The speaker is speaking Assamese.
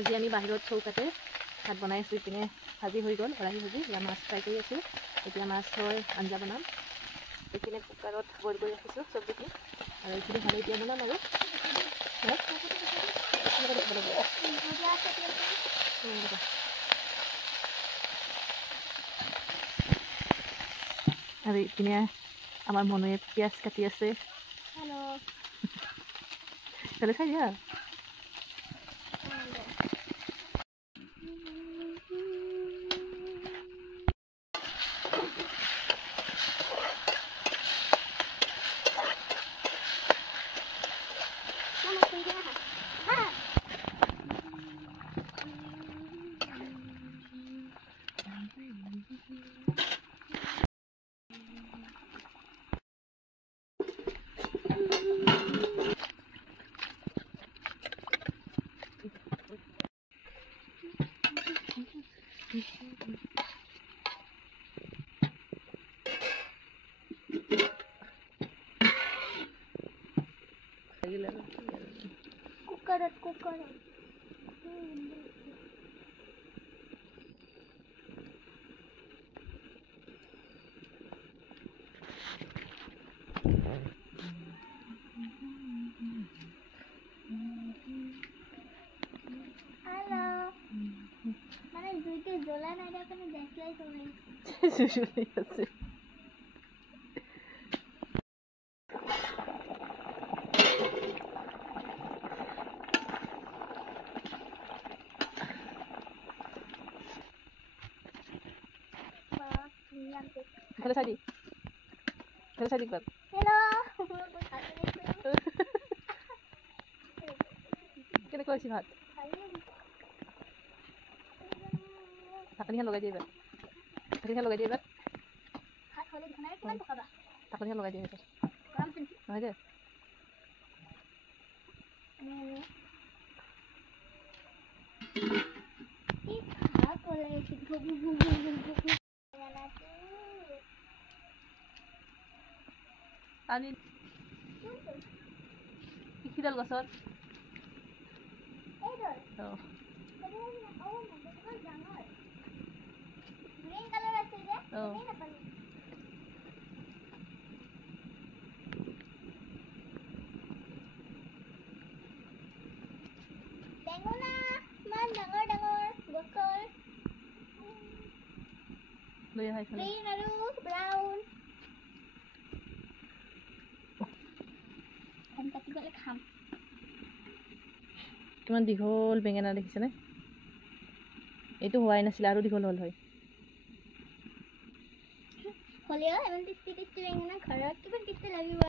ভাজি আমি বাহিৰত চৌকাতে ভাত বনাই আছোঁ। ইপিনে ভাজি হৈ গ'ল, খৰাহি ভাজি। এতিয়া মাছ ফ্ৰাই কৰি আছোঁ। এতিয়া মাছৰ আঞ্জা বনাম। এইপিনে কুকাৰত বইল কৰি ৰাখিছোঁ চব্জিখিনি, আৰু এইখিনি হ'লে এতিয়া বনাম আৰু আৰু ইপিনে আমাৰ মনুৱে পিঁয়াজ কাটি আছে। তাহলে চাই দিয়া kukarat. Halo. Mana zuite jola na ada kan deslay torai. Usually আছে Hello Sadi. Hello Sadi Club. Hello. Kena kau isi भात. Takkan logai dia ber. Takkan logai dia ber. Hat hole dikhana kiman pakaba. Takkan logai dia ber. Karam sin. Logai dia. Ih, apa lagi bu. Ani Kidal gosor. Oh. Green color আছে যে Oh. নেই না পানি বেঙুনা মান ডাঙৰ গছৰ লৈ আহাই খালে গ্ৰীন আৰু ব্ৰাউন আমি কাটি গলে খাম কিমান দীঘল বেঙেনা দেখিছেনে এইটো হোৱাই নাছিল আৰু দীঘল হ'ল হয় হলিও এমন টেষ্টি বেঙেনা ঘৰত কিমান টেষ্টি লাগিব